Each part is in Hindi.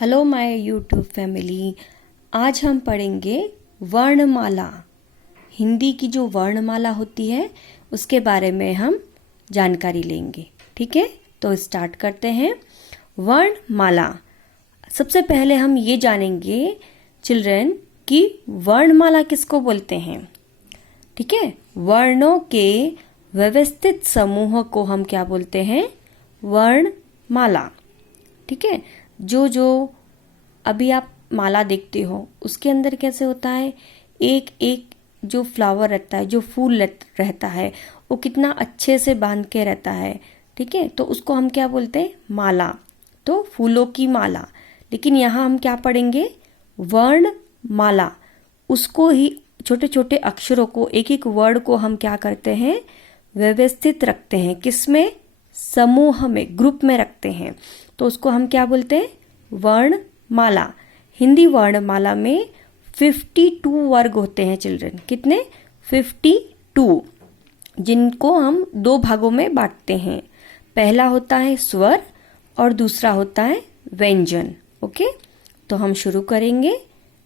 Hello my YouTube family. आज हम पढ़ेंगे वर्णमाला। हिंदी की जो वर्णमाला होती है उसके बारे में हम जानकारी लेंगे। ठीक है, तो स्टार्ट करते हैं। वर्णमाला। सबसे पहले हम ये जानेंगे चिल्ड्रन कि वर्णमाला किसको बोलते हैं। ठीक है, वर्णों के व्यवस्थित समूह को हम क्या बोलते हैं? वर्णमाला। ठीक है, जो अभी आप माला देखते हो उसके अंदर कैसे होता है, एक एक जो फ्लावर रहता है, जो फूल रहता है, वो कितना अच्छे से बांध के रहता है। ठीक है, तो उसको हम क्या बोलते हैं? माला। तो फूलों की माला। लेकिन यहाँ हम क्या पढ़ेंगे? वर्णमाला। उसको ही छोटे छोटे अक्षरों को, एक एक वर्ड को हम क्या करते हैं? व्यवस्थित रखते हैं। किसमें? समूह में, ग्रुप में रखते हैं। तो उसको हम क्या बोलते हैं? वर्णमाला। हिंदी वर्णमाला में 52 वर्ग होते हैं चिल्ड्रन। कितने? 52, जिनको हम दो भागों में बांटते हैं। पहला होता है स्वर और दूसरा होता है व्यंजन। ओके, तो हम शुरू करेंगे।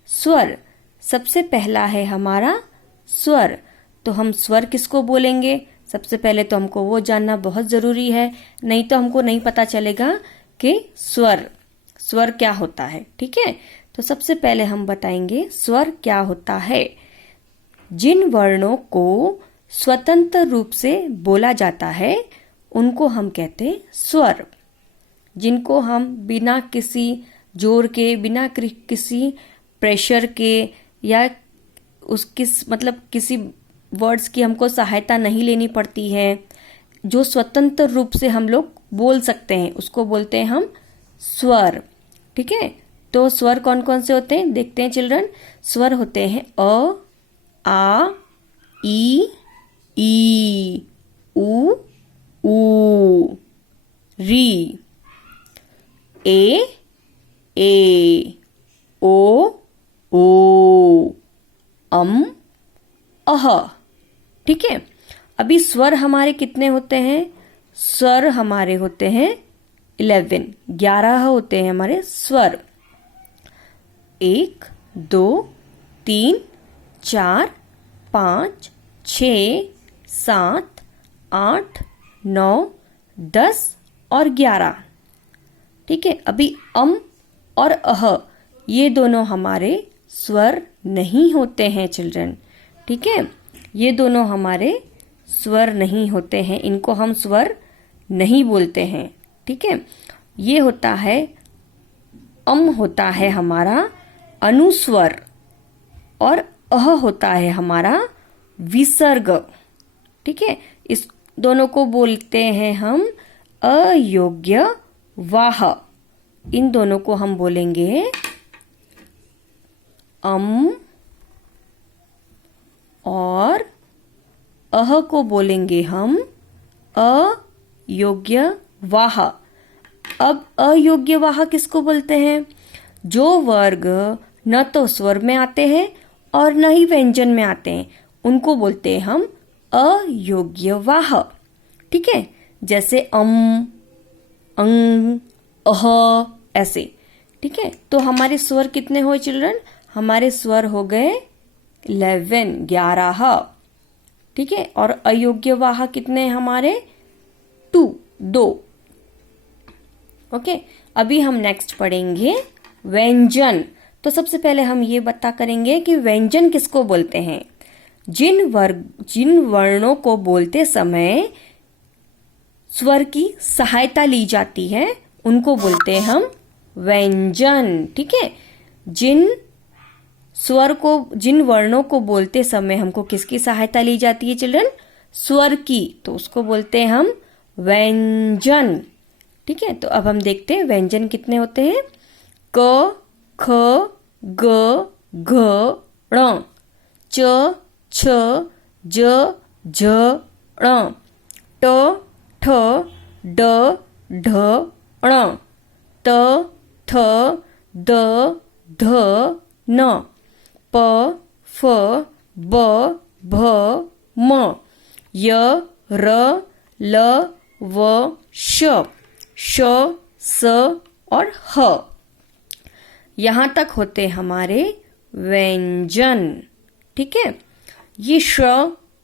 स्वर। सबसे पहला है हमारा स्वर। तो हम स्वर किसको बोलेंगे? सबसे पहले तो हमको वो जानना बहुत जरूरी है, नहीं तो हमको नहीं पता चलेगा कि स्वर क्या होता है। ठीक है, तो सबसे पहले हम बताएंगे स्वर क्या होता है। जिन वर्णों को स्वतंत्र रूप से बोला जाता है उनको हम कहते हैं स्वर। जिनको हम बिना किसी जोर के, बिना किसी प्रेशर के या किसी वर्ड्स की हमको सहायता नहीं लेनी पड़ती है, जो स्वतंत्र रूप से हम लोग बोल सकते हैं, उसको बोलते हैं हम स्वर। ठीक है, तो स्वर कौन कौन से होते हैं देखते हैं चिल्ड्रन। स्वर होते हैं अ, आ, ई, उ, री, ए, ओ, अह। ठीक है, अभी स्वर हमारे कितने होते हैं? स्वर हमारे होते हैं 11 होते हैं हमारे स्वर। 1, 2, 3, 4, 5, 6, 7, 8, 9, 10 और 11। ठीक है, अभी और अह ये दोनों हमारे स्वर नहीं होते हैं चिल्ड्रन। ठीक है, ये दोनों हमारे स्वर नहीं होते हैं, इनको हम स्वर नहीं बोलते हैं। ठीक है, ये होता है होता है हमारा अनुस्वर और अह होता है हमारा विसर्ग। ठीक है, इस दोनों को बोलते हैं हम अयोग्य वाह। इन दोनों को हम बोलेंगे और अह को बोलेंगे हम अयोग्य वाह। अब अयोग्य वाह किसको बोलते हैं? जो वर्ग न तो स्वर में आते हैं और न ही व्यंजन में आते हैं, उनको बोलते हैं हम अयोग्य वाह। ठीक है, जैसे अंग, अह, ऐसे। ठीक है, तो हमारे स्वर कितने हुए चिल्ड्रन? हमारे स्वर हो गए 11। ठीक है, और अयोग्य वाह कितने हमारे? 2। ओके, अभी हम नेक्स्ट पढ़ेंगे व्यंजन। तो सबसे पहले हम ये बता करेंगे कि व्यंजन किसको बोलते हैं। जिन वर्णों को बोलते समय स्वर की सहायता ली जाती है उनको बोलते हैं हम व्यंजन। ठीक है, जिन वर्णों को बोलते समय हमको किसकी सहायता ली जाती है चिल्ड्रन? स्वर की, तो उसको बोलते हैं हम व्यंजन। ठीक है, तो अब हम देखते हैं व्यंजन कितने होते हैं। क, ख, ग, घ, ण, च, छ, ज, झ, ण, ट, ठ, ड, ढ, ण, त, थ, द, ध, न, प, फ, ब, भ, म, य, र, ल, व, श, स और ह। यहां तक होते हमारे व्यंजन। ठीक है, ये श,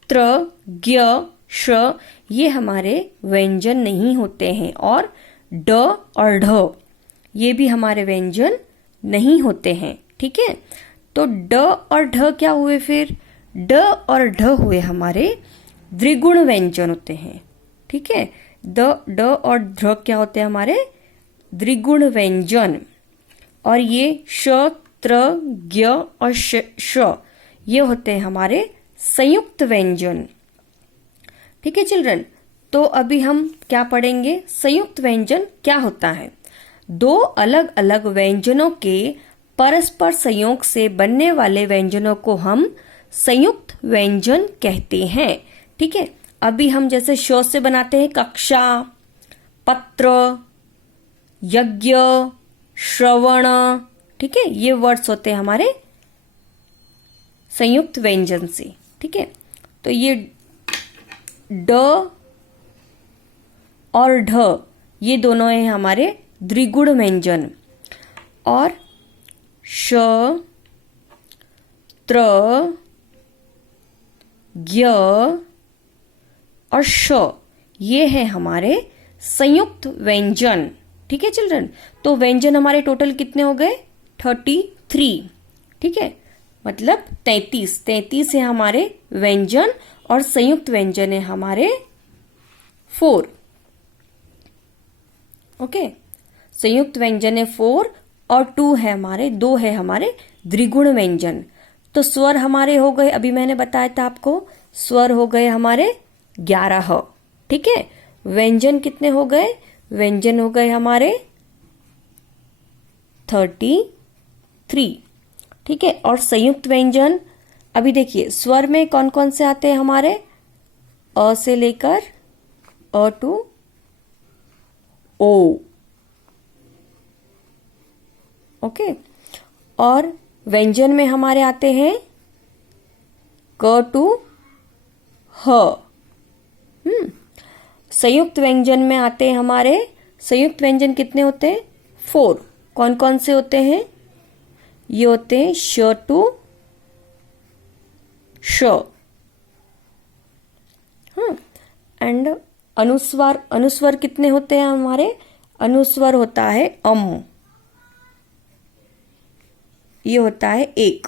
त्र, ज्ञ, श ये हमारे व्यंजन नहीं होते हैं, और ड और ढ ये भी हमारे व्यंजन नहीं होते हैं। ठीक है, तो ड और ढ क्या हुए फिर? ड और ढ हुए हमारे द्विगुण व्यंजन होते हैं। ठीक है, ड और ढ क्या होते हैं? हमारे द्विगुण व्यंजन। और ये श, त्र, ज्ञ और श ये होते हैं हमारे संयुक्त व्यंजन। ठीक है चिल्ड्रन, तो अभी हम क्या पढ़ेंगे? संयुक्त व्यंजन क्या होता है? दो अलग अलग व्यंजनों के परस्पर संयोग से बनने वाले व्यंजनों को हम संयुक्त व्यंजन कहते हैं। ठीक है, अभी हम जैसे श से बनाते हैं कक्षा, पत्र, यज्ञ, श्रवण। ठीक है, ये वर्ड्स होते हैं हमारे संयुक्त व्यंजन से। ठीक है, तो ये ड और ढ ये दोनों हैं हमारे द्विगुण व्यंजन। और श, त्र, ज्ञ और श ये है हमारे संयुक्त व्यंजन। ठीक है चिल्ड्रन, तो व्यंजन हमारे टोटल कितने हो गए? 33। ठीक है, मतलब 33 है हमारे व्यंजन, और संयुक्त व्यंजन है हमारे 4। ओके, संयुक्त व्यंजन है 4 और 2 है हमारे 2 है हमारे द्विगुण व्यंजन। तो स्वर हमारे हो गए, अभी मैंने बताया था आपको, स्वर हो गए हमारे 11। ठीक है, व्यंजन कितने हो गए? व्यंजन हो गए हमारे 33। ठीक है, और संयुक्त व्यंजन अभी देखिए स्वर में कौन कौन से आते हैं हमारे? अ से लेकर अ टू ओ। ओके, और व्यंजन में हमारे आते हैं क टू ह। संयुक्त व्यंजन में आते हैं हमारे, संयुक्त व्यंजन कितने होते हैं? 4। कौन कौन से होते हैं? ये होते हैं श टू श। एंड अनुस्वार, अनुस्वर कितने होते हैं हमारे? अनुस्वर होता है अम, ये होता है 1।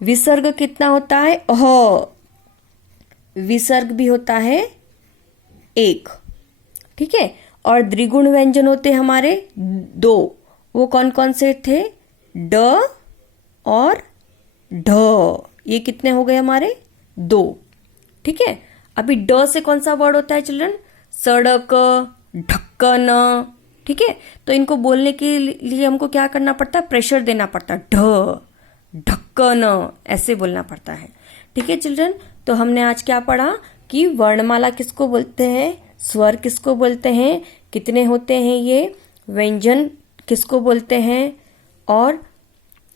विसर्ग कितना होता है? अह, विसर्ग भी होता है 1। ठीक है, और द्विगुण व्यंजन होते हैं हमारे 2। वो कौन कौन से थे? ड और ढ, ये कितने हो गए हमारे? 2। ठीक है, अभी ड से कौन सा वर्ड होता है चिल्ड्रन? सड़क, ढक्कन। ठीक है, तो इनको बोलने के लिए हमको क्या करना पड़ता है? प्रेशर देना पड़ता है, ढ, ढक्कन ऐसे बोलना पड़ता है। ठीक है चिल्ड्रन, तो हमने आज क्या पढ़ा कि वर्णमाला किसको बोलते हैं, स्वर किसको बोलते हैं, कितने होते हैं ये, व्यंजन किसको बोलते हैं, और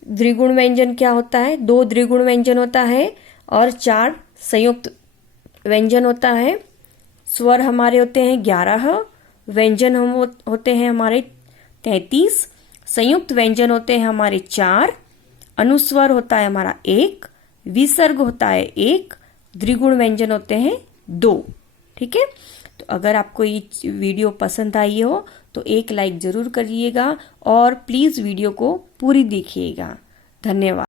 द्विगुण व्यंजन क्या होता है? 2 द्विगुण व्यंजन होता है और 4 संयुक्त व्यंजन होता है। स्वर हमारे होते हैं 11, व्यंजन हम होते हैं हमारे 33, संयुक्त व्यंजन होते हैं हमारे 4, अनुस्वर होता है हमारा 1, विसर्ग होता है 1, द्विगुण व्यंजन होते हैं 2। ठीक है, तो अगर आपको ये वीडियो पसंद आई हो तो एक लाइक जरूर करिएगा और प्लीज वीडियो को पूरी देखिएगा। धन्यवाद।